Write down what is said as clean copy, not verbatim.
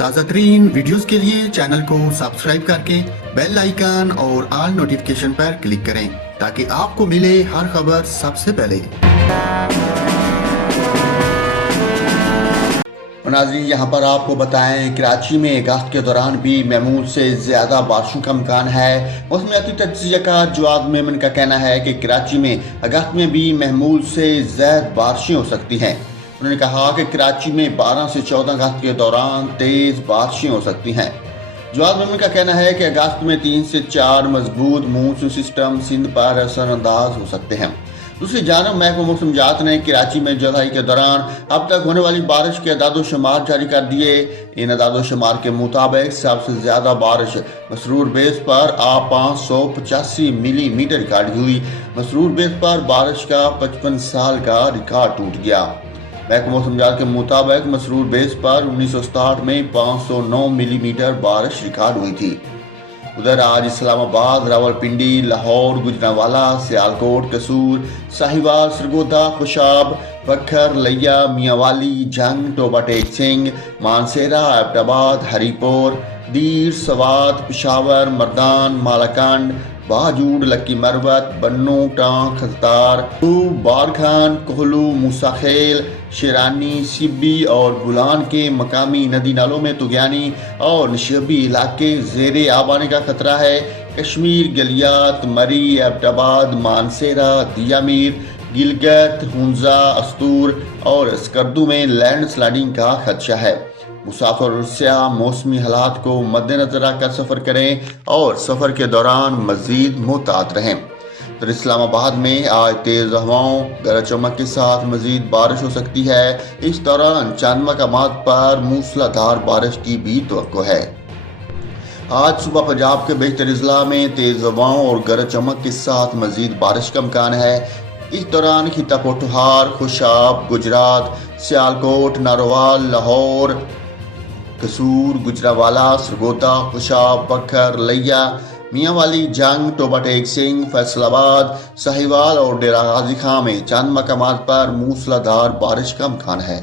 ताज़ा तरीन वीडियोस के लिए चैनल को सब्सक्राइब करके बेल आइकन और ऑल नोटिफिकेशन पर क्लिक करें ताकि आपको मिले हर खबर सबसे पहले। नाज़रीन, यहाँ पर आपको बताएं कराची में अगस्त के दौरान भी मामूल से ज़्यादा बारिशों का इम्कान है। मौसमियाती तज्ज़ियाकार जवाद मेमन का कहना है कि कराची में अगस्त में भी मामूल से ज़्यादा बारिशें हो सकती हैं। उन्होंने कहा कि कराची में 12 से 14 अगस्त के दौरान तेज़ बारिशें हो सकती हैं। जवाद मेमन का कहना है कि अगस्त में 3 से 4 मजबूत मानसून सिस्टम सिंध पर असरअंदाज हो सकते हैं। दूसरी जानब महकमा मौसमियात ने कराची में जुलाई के दौरान अब तक होने वाली बारिश के अदाद शुमार जारी कर दिए। इन अदाद शुमार के मुताबिक सबसे ज़्यादा बारिश मसरूर बेस पर 585 मिलीमीटर रिकॉर्ड हुई। मसरूर बेस पर बारिश का 55 साल का रिकॉर्ड टूट गया। महकमा मौसमियात के मुताबिक मसरूर बेस पर 1967 में 509 मिलीमीटर बारिश रिकॉर्ड हुई थी। उधर आज इस्लामाबाद, रावलपिंडी, लाहौर, गुजरांवाला, सियालकोट, कसूर, साहिवाल, सरगोदा, खुशाब, बखर, लिया, मियांवाली, जंग, टोबा टेक सिंह, मानसेरा, एबटाबाद, हरीपुर, दीर, सवात, पिशावर, मर्दान, मालाकंड, बाजूड, लक्की मरवत, बन्नू, टांग, खजतार, बारखान, कोहलू, मूसाखेल, शेरानी, सिब्बी और बुलान के मकामी नदी नालों में तुगयानी और नशबी इलाके ज़ेरे आब आने का खतरा है। कश्मीर, गलियात, मरी, एबटाबाद, मानसेरा, दियामीर, गिलगत, हुंजा, अस्तूर और स्कर्दू में लैंड स्लाइडिंग का खदशा है। मुसाफिर और सयाह मौसमी हालात को मद्देनजर रखकर सफ़र करें और सफ़र के दौरान मज़ीद मुहतात रहें। तो इस्लामाबाद में आज तेज़ हवाओं, गरज चमक के साथ मज़ीद बारिश हो सकती है। इस दौरान चंद मकामात पर मूसलाधार बारिश की भी तवक्को है। आज सुबह पंजाब के बेशतर अजला में तेज़ हवाओं और गरज चमक के साथ मज़ीद बारिश का इम्कान है। इस दौरान खिता पोठहार, खुशाब, गुजरात, सियालकोट, नारोवाल, लाहौर, कसूर, गुजरांवाला, सरगोदा, खुशाब, बखर, लिया, मियांवाली, जंग, टोबा टेक सिंह, फैसलाबाद, साहिवाल और डेरा गाजी खां में चंद मकामात पर मूसलाधार बारिश का इम्कान है।